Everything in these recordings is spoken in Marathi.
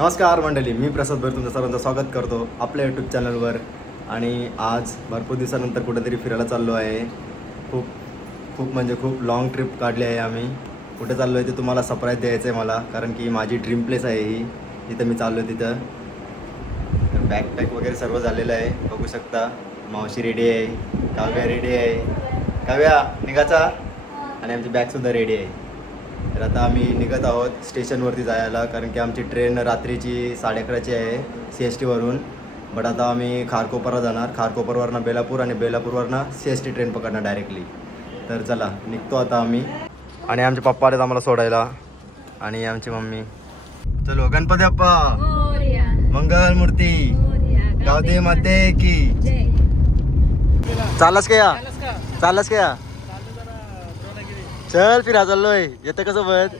नमस्कार मंडळी, मी प्रसाद भर तुमचं सर्वांचं स्वागत करतो आपल्या यूट्यूब चॅनलवर. आणि आज भरपूर दिवसानंतर कुठेतरी फिरायला चाललो आहे. खूप लॉंग ट्रिप काढली आहे आम्ही. कुठे चाललो आहे ते तुम्हाला सरप्राईज द्यायचं आहे मला, कारण की माझी ड्रीम प्लेस आहे ही. जिथं मी चाललो आहे तिथं बॅकपॅक वगैरे सर्व झालेलं आहे, बघू शकता. मावशी रेडी आहे, काव्या रेडी आहे. काव्या निघाचा, आणि आमची बॅगसुद्धा रेडी आहे. तर आता आम्ही निघत आहोत स्टेशनवरती जायला, कारण की आमची ट्रेन रात्रीची 11:30ची आहे CST वरून. बट आता आम्ही खारकोपरला जाणार, खारकोपरवरनं बेलापूर आणि बेलापूरवरनं CST ट्रेन पकडणार डायरेक्टली. तर चला निघतो आता आम्ही. आणि आमचे पप्पा आलेत आम्हाला सोडायला, आणि आमची मम्मी. चलो गणपती बाप्पा मंगल मूर्ती गावदे माते की. चाललास का या, चाललास का या? चल फिरा चाललोय, येतं का सोबत?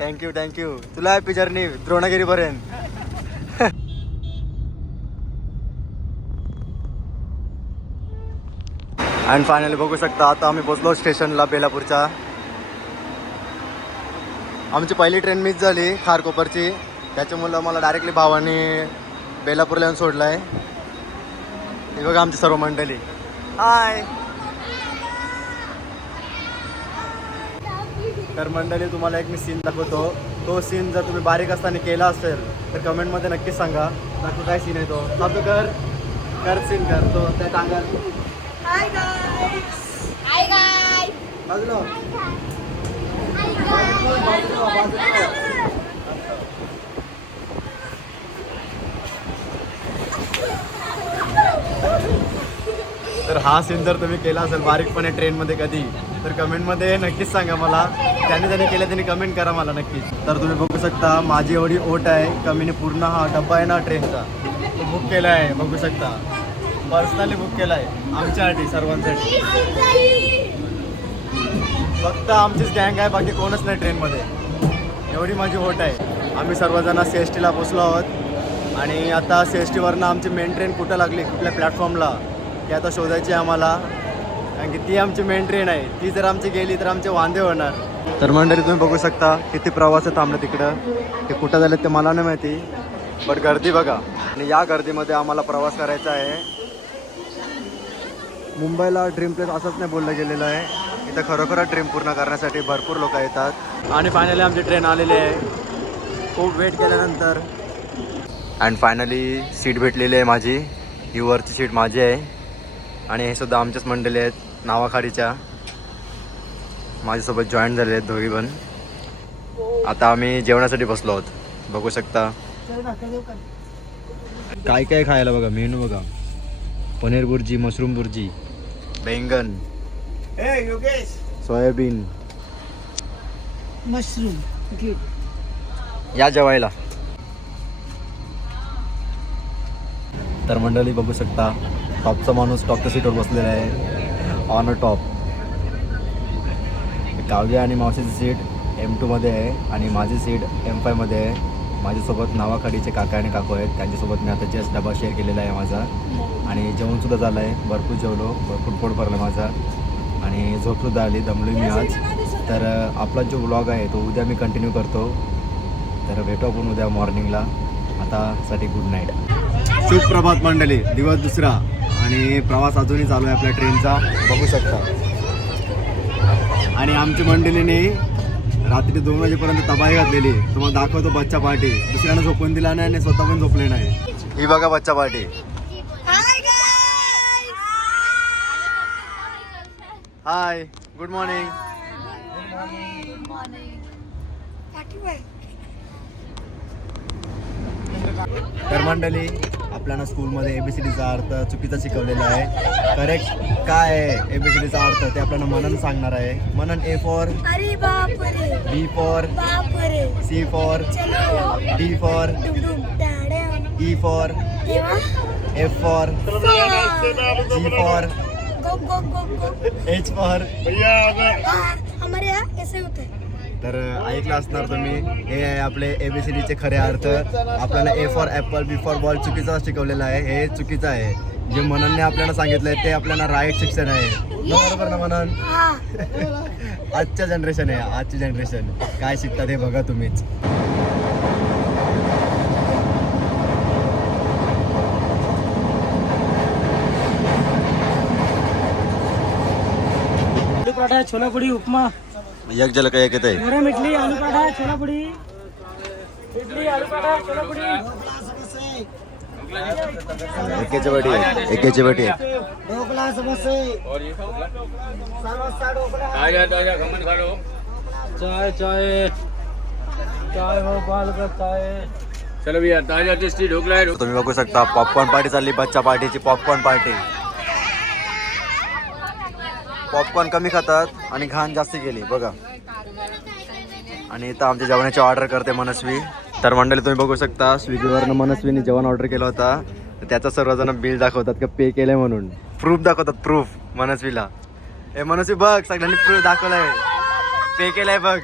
थँक्यू. तुला हॅपी जर्नी द्रोणागिरीपर्यंत. अँड फायनली बघू शकता आता आम्ही पोचलो स्टेशनला बेलापूरच्या. आमची पहिली ट्रेन मिस झाली खारकोपरची, त्याच्यामुळं मला डायरेक्टली भावाने बेलापूरला येऊन सोडलं आहे. हे बघा आमची सर्व मंडळी. हाय. तर मंडळी तुम्हाला एक मी सीन दाखवतो. तो सीन जर तुम्ही बारीक असताना केला असेल तर कमेंटमध्ये नक्कीच सांगा. दाखव काय सीन आहे तो. दाखव कर सीन कर तो त्या टांगाल. हाय गाइस बाजूला तर हा सीन जर तुम्ही केला असेल बारीकपणे ट्रेनमध्ये कधी, तर कमेंटमध्ये नक्कीच सांगा मला. ज्याने केलं त्यांनी कमेंट करा मला नक्कीच. तर तुम्ही बघू शकता माझी एवढी ओट आहे का मी पूर्ण हा डब्बा आहे ना ट्रेनचा तो बुक केला आहे. बघू शकता पर्सनली बुक केला आहे आमच्यासाठी सर्वांसाठी. फक्त आमचीच गँग आहे, बाकी कोणच नाही ट्रेनमध्ये. एवढी माझी ओट आहे. आम्ही सर्वजण CSTला पोचलो आहोत, आणि आता CSTवरनं आमची मेन ट्रेन कुठं लागली, कुठल्या प्लॅटफॉर्मला, ती आता शोधायची आहे आम्हाला. कारण की ती आमची मेन ट्रेन आहे. ती जर आमची गेली तर आमचे वांदे होणार. तर मंडळी तुम्ही बघू शकता किती प्रवास थांबले तिकडं. ते कुठं झाले ते मला नाही माहिती, बट गर्दी बघा. आणि या गर्दीमध्ये आम्हाला प्रवास करायचा आहे. मुंबईला ड्रीम प्लेस असंच नाही बोललं गेलेलं आहे. इथं खरोखरच ड्रीम पूर्ण करण्यासाठी भरपूर लोक येतात. आणि फायनली आमची ट्रेन आलेली आहे खूप वेट केल्यानंतर. अँड फायनली सीट भेटलेली आहे माझी. ही वरची सीट माझी आहे, आणि हे सुद्धा आमच्याच मंडळी आहेत नावाखाडीच्या. माझ्यासोबत जॉईन झाले आहेत दोघी पण. आता आम्ही जेवणासाठी बसलो आहोत. बघू शकता काय काय खायला बघा. मेनू बघा. पनीर बुर्जी, मशरूम बुर्जी, बैंगन, सोयाबीन, मशरूम. या जेवायला. तर मंडळी बघू शकता टॉपचा माणूस टॉपच्या सीटवर बसलेला आहे, ऑन अ टॉप. काव्या आणि मावशीची सीट M2 मध्ये आहे, आणि माझी सीट M5 मध्ये आहे. माझ्यासोबत नावाखाडीचे काका आणि काकू आहेत, त्यांच्यासोबत मी आता जस्ट डबा शेअर केलेला आहे माझा. आणि जेवणसुद्धा झालं आहे, भरपूर जेवलो, भरपूर पोट भरलं माझा, आणि झोपसुद्धा आली, दमलो मी आज. तर आपला जो व्लॉग आहे तो उद्या मी कंटिन्यू करतो. तर भेटू आपण उद्या मॉर्निंगला. आतासाठी गुड नाईट. सुप्रभात मंडळी. दिवस दुसरा, आणि प्रवास अजूनही चालू आहे आपल्या ट्रेनचा, बघू शकता. आणि आमच्या मंडळीने रात्री 2 वाजेपर्यंत तबाही घातलेली. तुम्हाला दाखवतो बच्चा पार्टी. दुसऱ्यानं झोपून दिला नाही आणि स्वतः पण झोपले नाही. ही बघा बच्चा पार्टी. हाय, गुड मॉर्निंग. तर मंडळी आपल्याला स्कूलमध्ये ABCDचा अर्थ चुकीचा शिकवलेला आहे. करेक्ट काय आहे ABCDचा अर्थ ते आपल्याला मनन सांगणार आहे. मनन. A for B for C for D for E for F for G for H for. हमारे यहाँ ऐसे होता है. तर ऐकलं असणार तुम्ही. हे आहे आपले ABCDचे खरे अर्थ. आपल्याला A for Apple, B for ball चुकीचा शिकवलेला आहे. हे चुकीचं आहे. जे मननने आपल्याला सांगितलं आहे ते आपल्याला राईट शिक्षण आहे. बरोबर ना मनन? आजच्या जनरेशन आहे, आजची जनरेशन काय शिकतात हे बघा तुम्हीच. पराठा छोला पुडी उपमा एक जल काय एक येत आहे गरम इडली आलू पराठा छोला पुडी इडली आलू पराठा छोला पुडी एकेची वाटी आहे एकेची वाटी आहे ढोकला समोसे चाय चाय चाय हो बाल का चाय चलो भैया ताजा टेस्टी ढोकला है तुम्ही बघू शकता पॉपकॉर्न पार्टी चालली बच्चा पार्टीची पॉपकॉर्न पार्टी पॉपकॉर्न कमी खातात आणि घाण जास्त केली बघा आणि इथं आमच्या जेवणाची ऑर्डर करते मनस्वी तर मंडळी तुम्ही बघू शकता स्विगीवरनं मनस्वीने जेवण ऑर्डर केलं होता तर त्याचं सर्वजण बिल दाखवतात का पे केलंय म्हणून प्रूफ दाखवतात प्रूफ मनस्वीला ए मनस्वी बघ सगळ्यांनी प्रूफ दाखवलाय पे केलंय बघ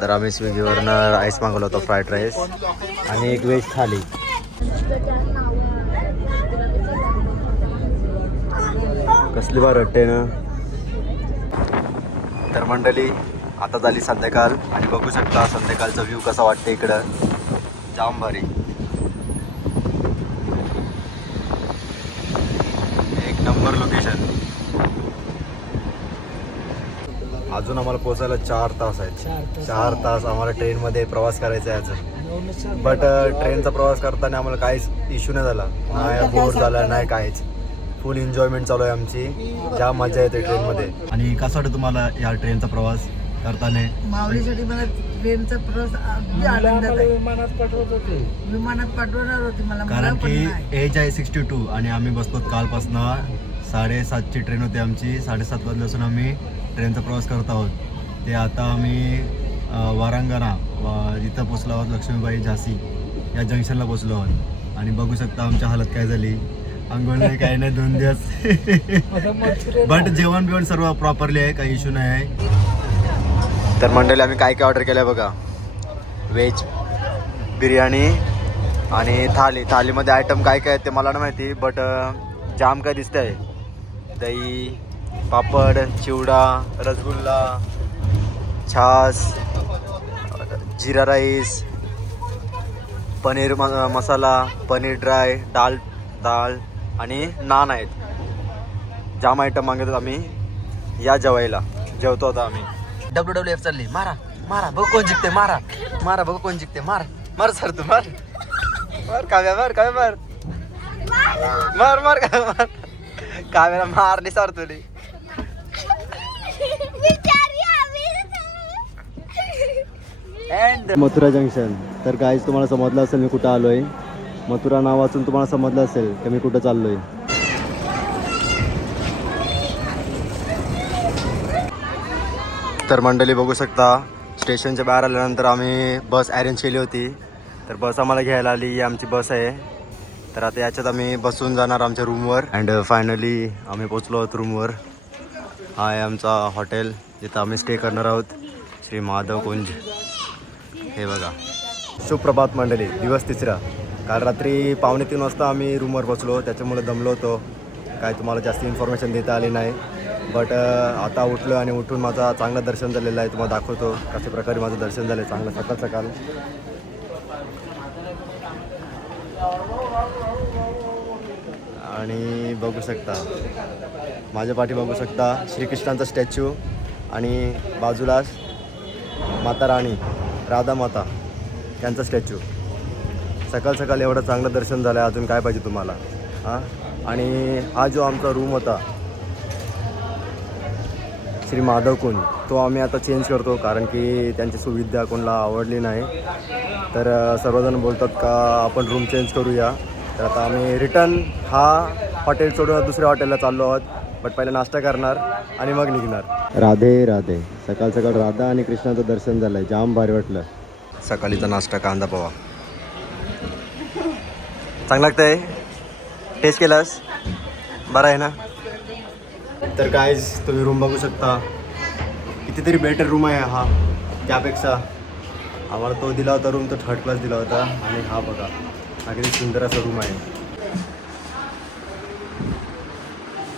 तर आम्ही स्विगीवरनं राईस मागवला होता फ्राईड राईस आणि एक व्हेज थाली कसली बार वाटते ना तर मंडळी आता झाली संध्याकाळ आणि बघू शकता संध्याकाळचा व्ह्यू कसा वाटतं इकडं जाम भारी एक नंबर लोकेशन अजून आम्हाला पोहोचायला 4 तास आहेत 4 तास आम्हाला ट्रेनमध्ये प्रवास करायचा आहे अजून बट ट्रेनचा प्रवास करताना आम्हाला काहीच इश्यू नाही झाला नाही बोर झाला नाही काहीच फुल एन्जॉयमेंट चालू आहे आमची जाम मजा येते ट्रेनमध्ये आणि कसा वाटतं तुम्हाला या ट्रेनचा प्रवास करताना माऊलीसाठी मला ट्रेनचा प्रवास अगदी आनंदात आहे. विमानात पाठवत होते विमानात पाठवणार होती मला कारण पण की नाही. एज आहे 62 आणि आम्ही बसतो कालपासून 7:30ची ट्रेन होती आमची 7:30 वाजल्यापासून आम्ही ट्रेनचा प्रवास करत आहोत ते आता आम्ही वारांगणा इथं पोचलो आहोत लक्ष्मीबाई झाशी या जंक्शनला पोचलो आहोत आणि बघू शकता आमची हालत काय झाली अंघोळ नाही काही नाही 2 दिवस बट जेवण बिवण सर्व प्रॉपरली आहे काही इश्यू नाही आहे तर मंडळी आम्ही काय काय ऑर्डर केलं आहे बघा व्हेज बिर्याणी आणि थालीमध्ये आयटम काय काय आहेत ते मला नाही माहिती बट जाम काय दिसतं आहे दही पापड चिवडा रसगुल्ला छास जिरा राईस पनीर मसाला पनीर ड्राय दाल आणि नान आहेत जाम आयटम मागवतात आम्ही या जेवायला जेवतो आता आम्ही WWF चालली मारा मारा बघ कोण जिंकते मारा मारा बघ कोण जिंकते मार मार सर तू मार मार काव्या मार मार मार काव्याला मारली सर तुली मथुरा जंक्शन तर गाईज तुम्हाला समजलं असेल मी कुठं आलोय मथुरा नाव वाचून तुम्हाला समजलं असेल की मी कुठं चाललोय तर मंडळी बघू शकता स्टेशनच्या बाहेर आल्यानंतर आम्ही बस अरेंज केली होती तर बस आम्हाला घ्यायला आली ही आमची बस आहे तर आता याच्यात आम्ही बसून जाणार आमच्या रूमवर अँड फायनली आम्ही पोचलो आहोत रूमवर हा आहे आमचा हॉटेल जिथं आम्ही स्टे करणार आहोत श्री माधव कुंज हे बघा सुप्रभात मंडळी दिवस 3 काल रात्री 2:45 वाजता आम्ही रूमवर पोचलो त्याच्यामुळे दमलो होतो काय तुम्हाला जास्त इन्फॉर्मेशन देता आली नाही बट आता उठलो आणि उठून माझा चांगलं दर्शन झालेलं आहे तुम्हाला दाखवतो कशा प्रकारे माझं दर्शन झालं आहे चांगलं सकाळ आणि बघू शकता माझ्या पाठी बघू शकता श्रीकृष्णांचा स्टॅच्यू आणि बाजूला माता राणी राधा माता यांचा स्टॅच्यू सकाळ एवढं चांगलं दर्शन झालं आहे अजून काय पाहिजे तुम्हाला हां आणि हा जो आमचा रूम होता श्री माधव कुंज तो आम्ही आता चेंज करतो कारण की त्यांची सुविधा कोणाला आवडली नाही तर सर्वजण बोलतात का आपण रूम चेंज करूया तर आता आम्ही रिटर्न हा हॉटेल सोडून दुसऱ्या हॉटेलला चाललो आहोत बट पहिले नाश्ता करणार आणि मग निघणार राधे राधे सकाळ राधा आणि कृष्णाचं दर्शन झालं आहे जाम भारी वाटलं सकाळीचा नाश्ता कांदा पोहा चांगलं लागतंय टेस्ट केलास बरं आहे ना तर गाईज तुम्ही रूम बघू शकता कितीतरी बेटर रूम आहे हा त्यापेक्षा आम्हाला तो दिला होता रूम तो 3rd क्लास दिला होता आणि हा बघा हा किती सुंदर असा रूम आहे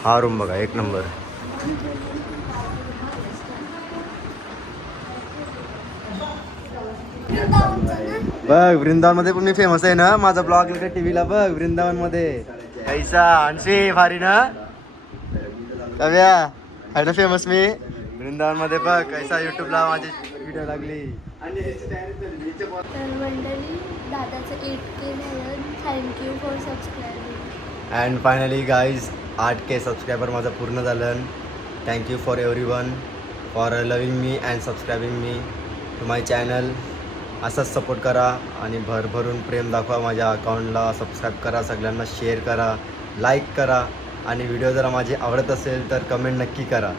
हा रूम बघा 1 नंबर बघ वृंदावनमध्ये पण मी फेमस आहे ना माझा ब्लॉग टीव्हीला बघ वृंदावनमध्ये ऐसा आणशी भारी ना कव्या आहे ना फेमस मी वृंदावन मध्ये बघ कैसा युट्यूबला माझी व्हिडिओ लागली. तर मंडळी दादाचं 8K झालं. Thank you for subscribing. And finally guys 8K subscriber माझं पूर्ण झालं. Thank you for everyone for loving me and subscribing me to my channel. असंच सपोर्ट करा आणि भरभरून प्रेम दाखवा माझ्या अकाउंटला. सबस्क्राईब करा, सगळ्यांना शेअर करा, लाईक करा आणि व्हिडिओ जर माझी आवडत असेल तर कमेंट नक्की करा.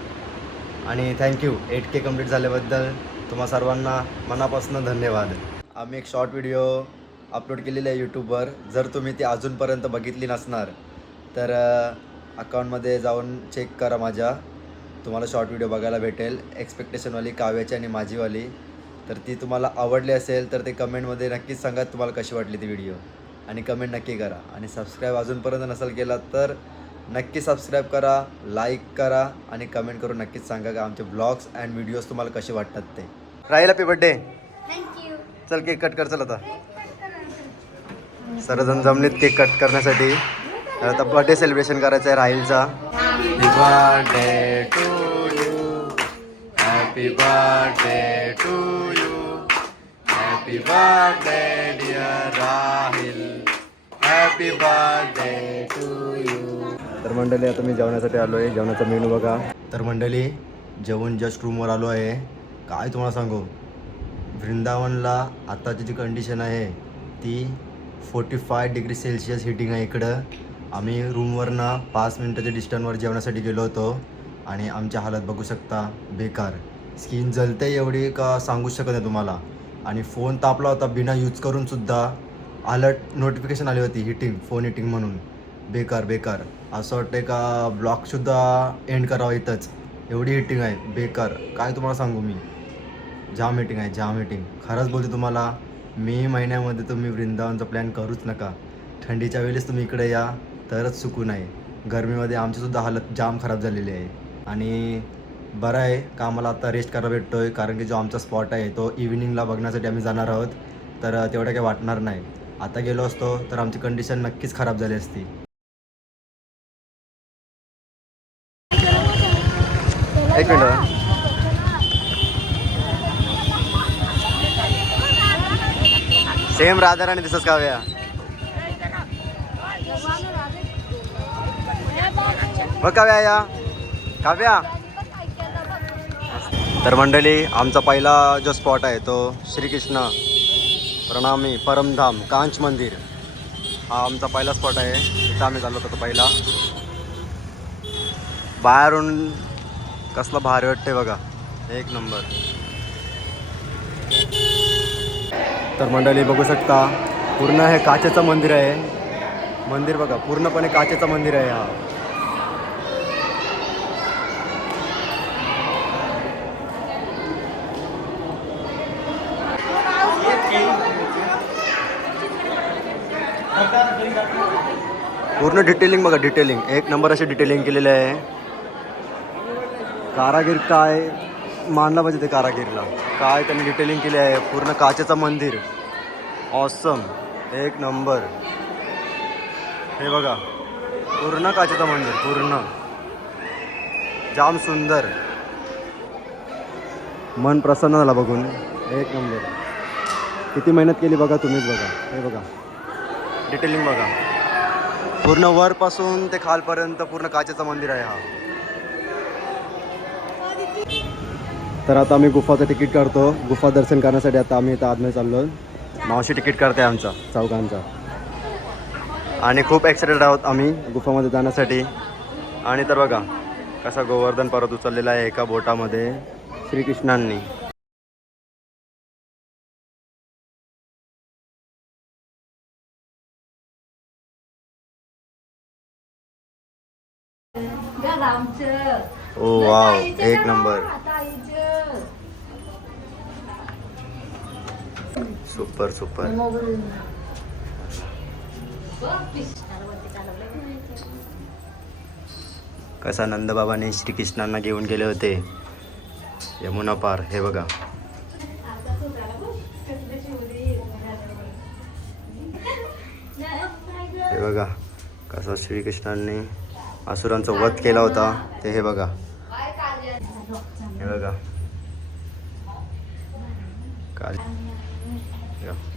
आणि थँक्यू 8K कंप्लीट झाल्याबद्दल तुम्हा सर्वांना मनापासून धन्यवाद. आम्ही एक शॉर्ट व्हिडिओ अपलोड केलेली आहे यूट्यूबवर. जर तुम्ही ती अजूनपर्यंत बघितली नसणार तर अकाउंटमध्ये जाऊन चेक करा माझ्या. तुम्हाला शॉर्ट व्हिडिओ बघायला भेटेल. एक्सपेक्टेशनवाली, काव्याची आणि माझीवाली. तर ती तुम्हाला आवडली असेल तर ते कमेंटमध्ये नक्कीच सांगा तुम्हाला कशी वाटली ती व्हिडिओ. आणि कमेंट नक्की करा. आणि सबस्क्राईब अजूनपर्यंत नसेल केला तर नक्की सबस्क्राईब करा, लाईक करा आणि कमेंट करून नक्कीच सांगा का आमचे ब्लॉग्स अँड व्हिडिओज तुम्हाला कसे वाटतात ते. राहील हॅपी बड्डे. थँक्यू. चल केक कट कर. चल आता सर्वजण जमलेत केक कट करण्यासाठी. तर आता बर्थडे सेलिब्रेशन करायचं आहे राहीलचा. Happy birthday to you, happy birthday to you, happy birthday dear Rahil, happy birthday to you. तर मंडळी आता मी जेवणासाठी आलो आहे. जेवणाचा मेनू बघा. तर मंडळी जेवण जस्ट रूमवर आलो आहे. काय तुम्हाला सांगू, वृंदावनला आताची जी कंडिशन आहे ती 45 डिग्री सेल्सिअस हिटिंग आहे इकडं. आम्ही रूमवरनं 5 मिनटाच्या डिस्टन्सवर जेवणासाठी गेलो होतो आणि आमच्या हालत बघू शकता बेकार. स्किन जलते एवढी का सांगू शकत नाही तुम्हाला. आणि फोन तापला होता बिना यूज करूनसुद्धा. अलर्ट नोटिफिकेशन आली होती हिटिंग, फोन हिटिंग म्हणून. बेकार बेकार. असं वाटतं का ब्लॉगसुद्धा एंड करावं इथंच, एवढी हिटिंग आहे बेकार. काय तुम्हाला सांगू मी, जाम हिटिंग आहे, जाम हिटिंग. खरंच बोलते तुम्हाला, मे महिन्यामध्ये तुम्ही वृंदावनचा प्लॅन करूच नका. थंडीच्या वेळेस तुम्ही इकडे या तरच सुकून आहे. गरमीमध्ये आमचीसुद्धा हालत जाम खराब झालेली आहे. आणि बरं आहे का आम्हाला आता रेस्ट करायला भेटतो आहे, कारण की जो आमचा स्पॉट आहे तो इव्हिनिंगला बघण्यासाठी आम्ही जाणार आहोत. तर तेवढं काही वाटणार नाही. आता गेलो असतो तर आमची कंडिशन नक्कीच खराब झाली असती. एक मिनिट. सेम राधाराणी दिसत काव्या. बघ काव्या या काव्या. तर मंडळी आमचा पहिला जो स्पॉट आहे तो श्रीकृष्ण प्रणामी परमधाम कांच मंदिर. हा आमचा पहिला स्पॉट आहे. इथं आम्ही चाललो होतो पहिला. बाहेरून कसला भारी वाटते बघा, एक नंबर. तर मंडळी बघू शकता पूर्ण हे काचेचं मंदिर आहे. मंदिर बघा पूर्णपणे काचेचं मंदिर आहे. हा पूर्ण डिटेलिंग बघा, डिटेलिंग एक नंबर अशी डिटेलिंग केलेली आहे. कारागीर काय मानला पाहिजे ते कारागीरला. काय त्यांनी डिटेलिंग केली आहे. पूर्ण काचेचं मंदिर, ऑसम, एक नंबर. हे बघा पूर्ण काचेचं मंदिर, पूर्ण जाम सुंदर. मन प्रसन्न झाला बघून, एक नंबर. किती मेहनत केली बघा तुम्हीच बघा. हे बघा डिटेलिंग बघा, पूर्ण वरपासून ते खालपर्यंत पूर्ण काचेचं मंदिर आहे. हा तर आता आम्ही गुफाचं तिकीट काढतो. गुफा दर्शन करण्यासाठी आता आम्ही इथं आतमध्ये चाललो. मावशी तिकीट काढते आमचा चौघांचा. आणि खूप एक्साइटेड आहोत आम्ही गुफामध्ये जाण्यासाठी. आणि तर बघा कसा गोवर्धन पर्वत उचललेला आहे एका बोटामध्ये श्रीकृष्णांनी. ओ वाव, एक नंबर. Super super. कसा नंदबाबाने श्रीकृष्णांना घेऊन गेले होते यमुना पार. हे बघा हे बघा कसा श्रीकृष्णांनी असुरांचा वध केला होता ते. हे बघा हे बघा काल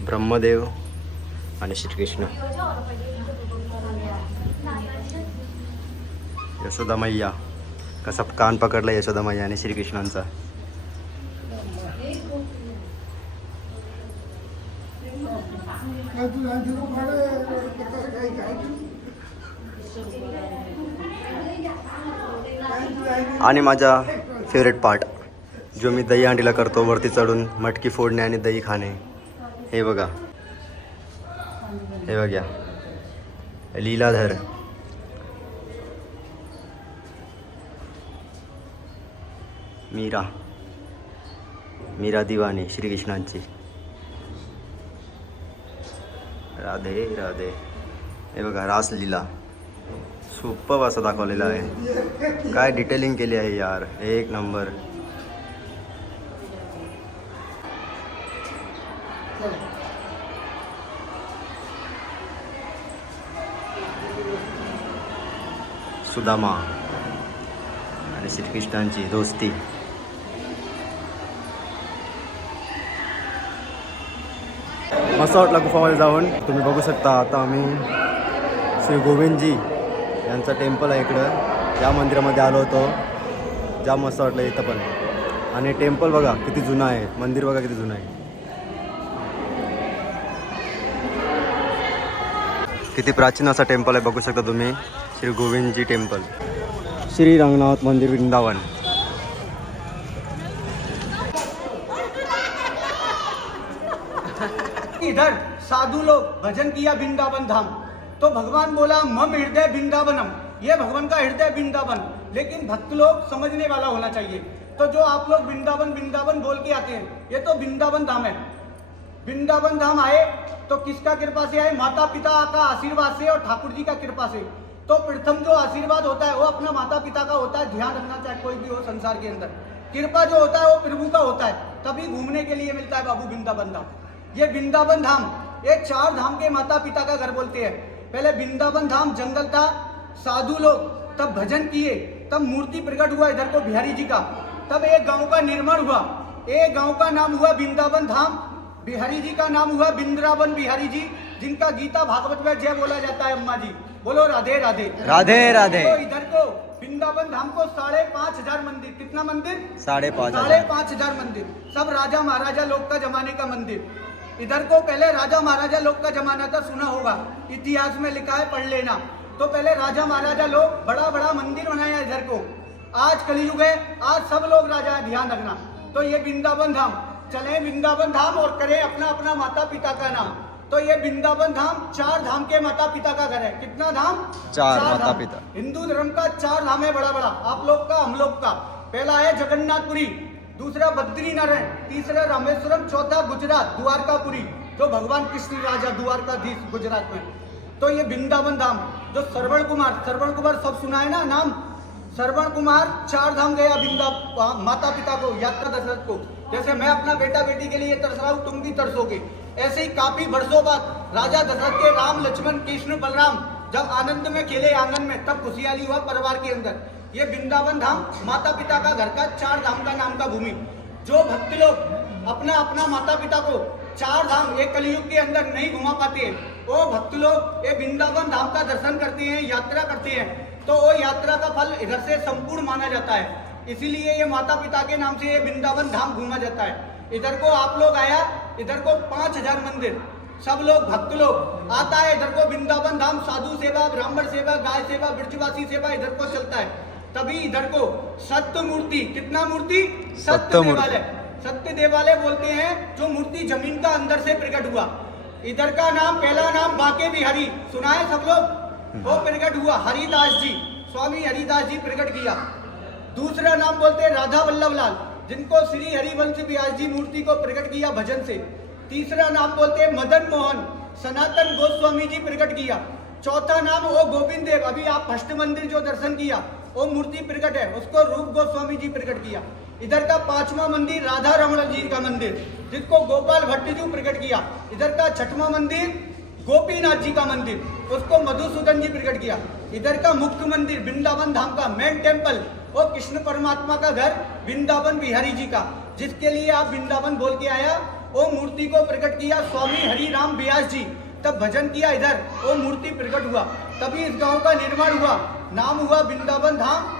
ब्रह्मदेव आणि श्रीकृष्ण, यशोदा मैया कसा कान पकडला यशोदा मैया आणि श्रीकृष्णांचा. आणि माझा फेवरेट पार्ट जो मी दही अंडीला करतो, वरती चढून मटकी फोडणे आणि दही खाणे. हे बघा, हे बघा लीलाधर. मीरा दिवाणी श्रीकृष्णांची. राधे राधे. हे बघा रासलीला सुपर असं दाखवलेलं आहे. काय डिटेलिंग केली आहे यार, एक नंबर. सुदामा आणि श्रीकृष्णांची दोस्ती. मस्त वाटला गुफामध्ये जाऊन. तुम्ही बघू शकता आता आम्ही श्री गोविंदजी यांचं टेम्पल आहे इकडं, या मंदिरामध्ये आलो होतो. जाम मस्त वाटलं इथं पण. आणि टेम्पल बघा किती जुनं आहे, मंदिर बघा किती जुनं आहे, किती प्राचीन असं टेम्पल आहे. बघू शकता तुम्ही श्री गोविंदजी टेम्पल, श्री रंगनाथ मंदिर वृंदावन. इधर साधु लोग भजन किया वृंदावन धाम, तो भगवान बोला मम हृदय वृंदावनम, ये भगवान का हृदय वृंदावन. लेकिन भक्त लोग समझने वाला होना चाहिए. तो जो आप लोग वृंदावन वृंदावन बोल के आते हैं, ये तो वृंदावन धाम है. वृंदावन धाम आए तो किसका कृपा से आए? माता पिता का आशीर्वाद से और ठाकुर जी का कृपा से. तो प्रथम जो आशीर्वाद होता है वो अपना माता पिता का होता है. ध्यान रखना, चाहे कोई भी हो संसार के अंदर, कृपा जो होता है वो प्रभु का होता है. तभी घूमने के लिए मिलता है बाबू वृंदावन धाम. ये वृंदावन धाम, ये 4 धाम के माता पिता का घर बोलते हैं. पहले वृंदावन धाम जंगल था, साधु लोग तब भजन किए, तब मूर्ति प्रकट हुआ इधर को बिहारी जी का. तब एक गांव का निर्माण हुआ, एक गांव का नाम हुआ वृंदावन धाम. बिहारी जी का नाम हुआ वृंदावन बिहारी जी, जिनका गीता भागवत में जय बोला जाता है. अम्मा जी बोलो राधे राधे. राधे राधे. तो इधर को वृंदावन धाम को 5,500 मंदिर. कितना मंदिर? 5,500. 5,500 मंदिर. सब राजा महाराजा लोग का जमाने का मंदिर. इधर को पहले राजा महाराजा लोग का जमाना था, सुना होगा, इतिहास में लिखा है, पढ़ लेना. तो पहले राजा महाराजा लोग बड़ा बड़ा मंदिर बनाया इधर को. आज कलयुग है, आज सब लोग राजा है, ध्यान रखना. तो ये वृंदावन धाम, चले वृंदावन धाम और करें अपना अपना माता पिता का नाम. तो ये वृंदावन धाम 4 धाम के माता पिता का घर है. कितना धाम? 4 माता धाम. पिता. हिंदू धर्म का 4 धाम है बड़ा बड़ा, आप लोग का, हम लोग का. पहला है जगन्नाथपुरी, दूसरा बद्रीनारायण, तीसरा रामेश्वरम, चौथा गुजरात द्वारकापुरी, जो भगवान कृष्ण राजा द्वारकाधीश गुजरात में. तो ये वृंदावन धाम. जो श्रवण कुमार सब सुना है ना नाम, श्रवण कुमार 4 धाम गया वृंदा माता पिता को, यात्रा दशरथ को. जैसे मैं अपना बेटा बेटी के लिए तरस रहा हूँ, तुम भी तरसोगे. ऐसे ही काफी वर्षों बाद राजा दशरथ के राम लक्ष्मण कृष्ण बलराम जब आनंद में खेले आंगन में, तब खुशहाली हुआ परिवार के अंदर. ये वृंदावन धाम माता पिता का घर का 4 धाम का नाम का भूमि. जो भक्त लोग अपना अपना माता पिता को 4 धाम एक कलयुग के अंदर नहीं घुमा पाते हैं, वो भक्त लोग ये वृंदावन धाम का दर्शन करते हैं, यात्रा करते हैं, तो वो यात्रा का फल इधर से संपूर्ण माना जाता है. इसीलिए ये माता पिता के नाम से ये वृंदावन धाम घूमा जाता है. इधर को आप लोग आया, इधर को 5,000 मंदिर, सब लोग भक्त लोग आता है इधर को वृंदावन धाम. साधु सेवा, ब्राह्मण सेवा, गाय सेवा, ब्रजवासी सेवा इधर को चलता है. तभी इधर को सत्य मूर्ति, कितना मूर्ति? सत्य देवालय. सत्य देवालय बोलते हैं जो मूर्ति जमीन का अंदर से प्रकट हुआ. इधर का नाम, पहला नाम बांके बिहारी, सुना है सब लोग, वो प्रकट हुआ. हरिदास जी, स्वामी हरिदास जी प्रकट किया. दूसरा नाम बोलते हैं राधा वल्लभ लाल, जिनको श्री हरिवंश व्यास जी मूर्ति को प्रकट किया भजन से. तीसरा नाम बोलते हैं मदन मोहन, सनातन गोस्वामी जी प्रकट किया. चौथा नाम वो गोविंद देव, अभी आप फर्स्ट मंदिर जो दर्शन किया वो मूर्ति प्रकट है, उसको रूप गोस्वामी जी प्रकट किया. इधर का 5वां मंदिर राधा रमण जी का मंदिर, जिसको गोपाल भट्ट जी प्रकट किया. इधर का 6वां मंदिर गोपीनाथ जी का मंदिर, उसको मधुसूदन जी प्रकट किया. इधर का मुख्य मंदिर वृंदावन धाम का मेन टेम्पल, वो कृष्ण परमात्मा का घर वृंदावन बिहारी जी का, जिसके लिए आप वृंदावन बोल के आया, वो मूर्ति को प्रकट किया स्वामी हरि राम व्यास जी। तब भजन किया इधर, वो मूर्ति प्रकट हुआ, तभी इस गांव का निर्माण हुआ, नाम हुआ वृंदावन धाम।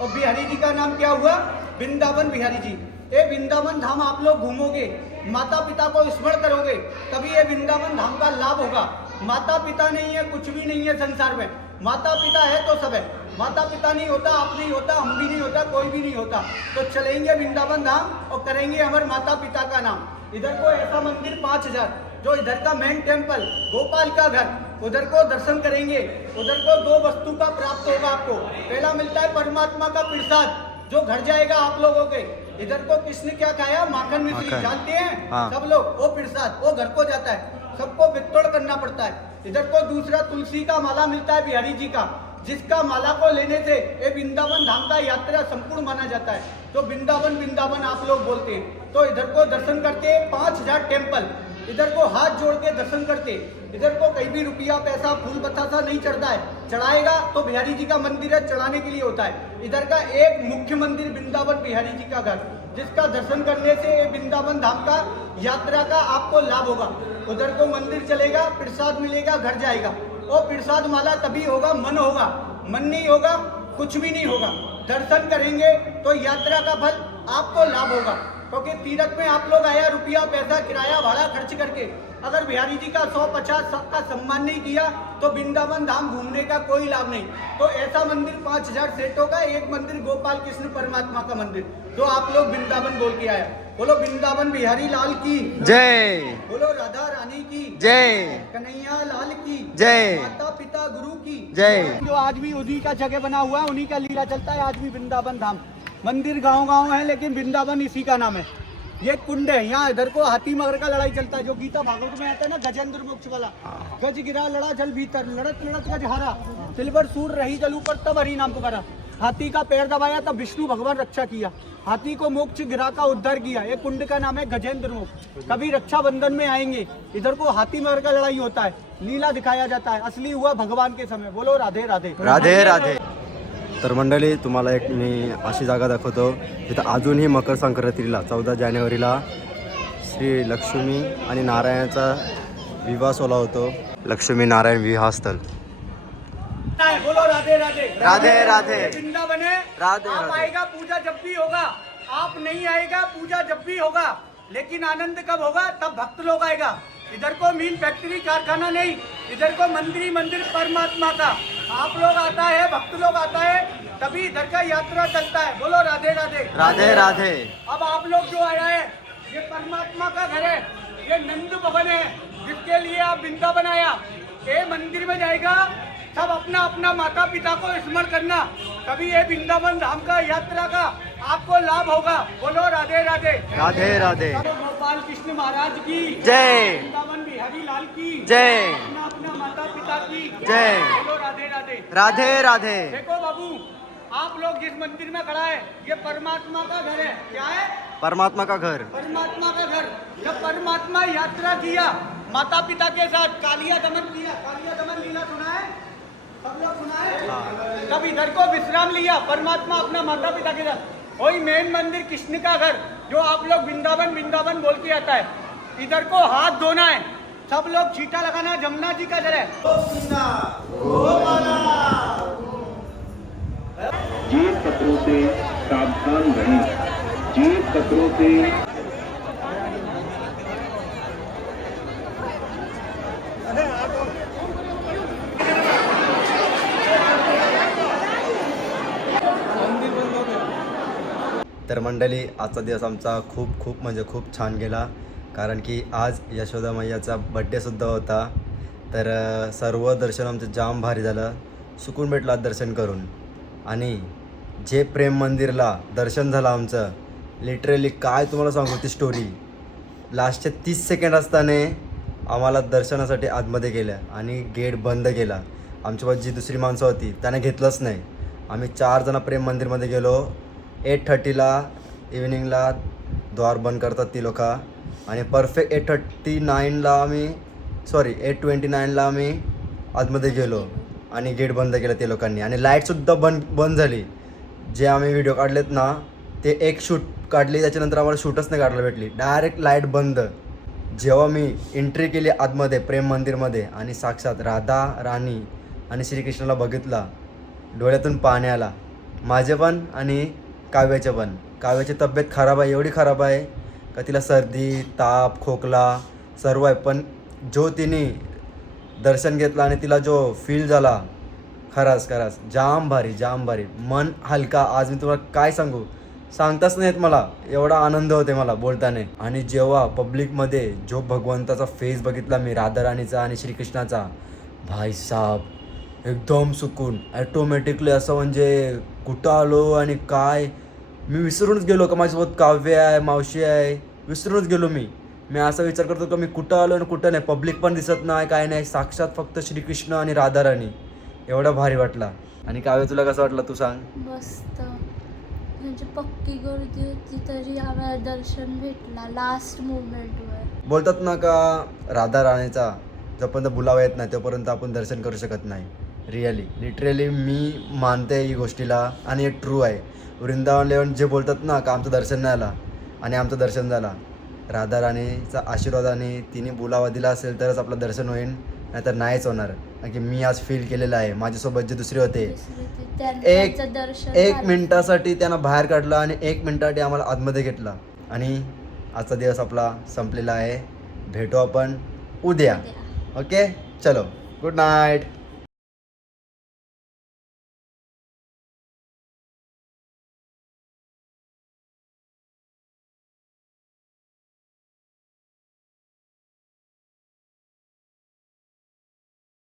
और बिहारी जी का नाम क्या हुआ? वृंदावन बिहारी जी। ये वृंदावन धाम आप लोग घूमोगे, माता पिता को स्मरण करोगे, तभी ये वृंदावन धाम का लाभ होगा। माता पिता नहीं है कुछ भी नहीं है संसार में, माता पिता है तो सब है। माता पिता नहीं होता, आप नहीं होता, हम भी नहीं होता, कोई भी नहीं होता, तो चलेंगे वृंदावन धाम और करेंगे हमारे माता पिता का नाम। इधर को ऐसा मंदिर 5000, जो इधर का मेन टेम्पल गोपाल का घर, उधर को दर्शन करेंगे। उधर को 2 वस्तु का प्राप्त होगा आपको। पहला मिलता है परमात्मा का प्रसाद, जो घर जाएगा आप लोगों के। इधर को किसने क्या खाया? माखन मिश्री, जानते हैं हाँ। सब लोग। वो प्रसाद वो घर को जाता है, सबको वितरण करना पड़ता है। इधर को दूसरा तुलसी का माला मिलता है बिहारी जी का, जिसका माला को लेने से ये वृंदावन धाम का यात्रा संपूर्ण माना जाता है। तो वृंदावन वृंदावन आप लोग बोलते हैं। तो इधर को दर्शन करते 5000 टेम्पल, इधर को हाथ जोड़ के दर्शन करते। इधर को कहीं भी रुपया पैसा फूल बतासा नहीं चढ़ता है, चढ़ाएगा तो बिहारी जी का मंदिर है, चढ़ाने के लिए होता है। इधर का एक मुख्य मंदिर वृंदावन बिहारी जी का घर, जिसका दर्शन करने से वृंदावन धाम का यात्रा का आपको लाभ होगा। उधर को मंदिर चलेगा, प्रसाद मिलेगा, घर जाएगा। और प्रसाद माला तभी होगा, मन होगा, मन नहीं होगा कुछ भी नहीं होगा। दर्शन करेंगे तो यात्रा का फल आपको लाभ होगा। क्योंकि तीर्थ में आप लोग आया, रुपया पैसा किराया भाड़ा खर्च करके अगर बिहारी जी का 150 का सम्मान नहीं किया तो वृंदावन धाम घूमने का कोई लाभ नहीं। तो ऐसा मंदिर 5000 सेठों का, एक मंदिर गोपाल कृष्ण परमात्मा का मंदिर, जो आप लोग वृंदावन बोल के आया। बोलो वृंदावन बिहारी लाल की जय, बोलो राधा रानी की जय, कन्हैया लाल की जय, माता पिता गुरु की जय। जो आज भी उन्हीं का जगह बना हुआ है, उन्हीं का लीला चलता है आज भी। वृंदावन धाम मंदिर गांव गांव है, लेकिन वृंदावन इसी का नाम है। ये कुंड है, यहाँ इधर को हाथी मगर का लड़ाई चलता है, जो गीता भागवत में आता है ना, गजेंद्र मोक्ष वाला। गज गिरा लड़ा जल भीतर, लड़त लड़त गज हारा, सिल्वर सूर रही जल ऊपर, तब हरि नाम पुकारा। हाथी का पैर दबाया तब विष्णु भगवान रक्षा किया, हाथी को मोक्ष गिरा का उद्धार किया। ये कुंड का नाम है गजेंद्र मोक्ष। कभी रक्षाबंधन में आएंगे, इधर को हाथी मगर का लड़ाई होता है, लीला दिखाया जाता है। असली हुआ भगवान के समय। बोलो राधे राधे, राधे राधे। तर मंडळी, तुम्हाला एक मी अशी जागा दाखवतो जिथं अजूनही मकर संक्रांतीला 14 जानेवारीला श्री लक्ष्मी आणि नारायणाचा विवाह सोहळा होतो। लक्ष्मी नारायण विवाहस्थल। बोलो राधे राधे, राधे राधे, वृंदावन है। राधे आप राधे। आएगा पूजा जब भी होगा, आप नहीं आएगा पूजा जब भी होगा, लेकिन आनंद कब होगा? तब भक्त लोग आएगा। इधर को मिल फैक्ट्री कारखाना नहीं, इधर को मंदिर ही मंदिर परमात्मा का। आप लोग आता है, भक्त लोग आता है, तभी इधर का यात्रा चलता है। बोलो राधे राधे, राधे राधे। अब आप लोग जो आया है, ये परमात्मा का घर है, ये नंद भवन है, जिसके लिए आप वृंदावन आया। ये मंदिर में जाएगा, सब अपना अपना माता पिता को स्मरण करना, तभी ये वृंदावन धाम का यात्रा का आपको लाभ होगा। बोलो राधे राधे, राधे राधे। गोपाल कृष्ण महाराज की जय, वृंदावन बिहारी लाल की जय, अपना अपना माता पिता की जय। बोलो राधे राधे, राधे राधे। देखो बाबू, आप लोग जिस मंदिर में खड़ा है, ये परमात्मा का घर है। क्या है? परमात्मा का घर। परमात्मा का घर। जब परमात्मा यात्रा किया माता पिता के साथ, कालिया दमन किया, कालिया दमन लीला सुना है सब लोग, सुना है? तब इधर को विश्राम लिया परमात्मा अपना माता पिता के साथ। वही मेन मंदिर कृष्ण का घर, जो आप लोग वृंदावन वृंदावन बोल के आता है। इधर को हाथ धोना है, सब लोग छींटा लगाना, जमुना जी का घर है। जीव खतरों से सावधान रहें, जीव खतरों से तर मंडळी, आजचा दिवस आमचा खूप म्हणजे खूप छान गेला, कारण की आज यशोदा मैयाचा बड्डेसुद्धा होता। तर सर्व दर्शन आमचं जाम भारी झालं, सुकून भेटला दर्शन करून। आणि जे प्रेम मंदिरला दर्शन झालं आमचं, लिटरली काय तुम्हाला सांगू ती स्टोरी। लास्टचे 30 सेकंड असताना आम्हाला दर्शनासाठी आतमध्ये गेल्या आणि गेट बंद केला। आमच्यासोबत जी दुसरी माणसं होती त्याने घेतलंच नाही। आम्ही 4 जण प्रेम मंदिरमध्ये गेलो। 8:30ला इव्हिनिंगला द्वार बंद करतात ती लोक, आणि परफेक्ट 8:29ला आम्ही 8:29ला आम्ही आतमध्ये गेलो आणि गेट बंद केलं ते लोकांनी, आणि लाईटसुद्धा बंद झाली। जे आम्ही व्हिडिओ काढलेत ना ते एक शूट काढली, त्याच्यानंतर आम्हाला शूटच नाही काढायला भेटली. डायरेक्ट लाईट बंद. जेव्हा मी एंट्री केली आतमध्ये प्रेम मंदिरमध्ये आणि साक्षात राधा राणी आणि श्रीकृष्णाला बघितला, डोळ्यातून पाणी आला माझे पण आणि काव्याचे पण. काव्याची तब्येत खराब आहे, एवढी खराब आहे का तिला सर्दी ताप खोकला सर्व आहे, पण जो तिने दर्शन घेतलं आणि तिला जो फील झाला खरंच जाम भारी मन हलका. आज मी तुम्हाला काय सांगू, सांगताच नाहीत मला, एवढा आनंद होते मला बोलताना. आणि जेव्हा पब्लिकमध्ये जो भगवंताचा फेस बघितला मी राधा राणीचा आणि श्रीकृष्णाचा, भाई साहब एकदम सुकून ॲटोमॅटिकली असं म्हणजे कुठं आलो आणि काय मी विसरूनच गेलो का माझ्यासोबत काव्य आहे मावशी आहे, विसरूनच गेलो मी असा विचार करतो का मी कुठं आलो आणि कुठं नाही. पब्लिक पण दिसत नाही काय नाही, साक्षात फक्त श्रीकृष्ण आणि राधा राणी. एवढा भारी वाटला. आणि काव्य तुला कसं वाटलं तू सांग. मस्त, म्हणजे पक्की गर्दी होती तरी आम्हाला दर्शन भेटला लास्ट मोमेंटवर. बोलतात ना का राधा राणीचा जोपर्यंत बुलावा येत नाही तोपर्यंत आपण दर्शन करू शकत नाही. लिटरली मी मानते ही गोष्टीला आणि हे ट्रू आहे. वृंदावन लेवन जे बोलतात ना का आमचं दर्शन नाही आला आणि आमचं दर्शन झाला, राधा राणीचा आशीर्वादाने तिने बुलावा दिला असेल तरच आपलं दर्शन होईल, नाहीतर नाहीच होणार. कारण की मी आज फील केलेलं आहे. माझ्यासोबत जे दुसरे होते त्यांचं दर्शन एक झालं. मिनिटासाठी त्यांना बाहेर काढलं आणि 1 मिनिटासाठी आम्हाला आतमध्ये घेतला. आणि आजचा दिवस आपला संपलेला आहे. भेटू आपण उद्या. ओके चलो, गुड नाईट.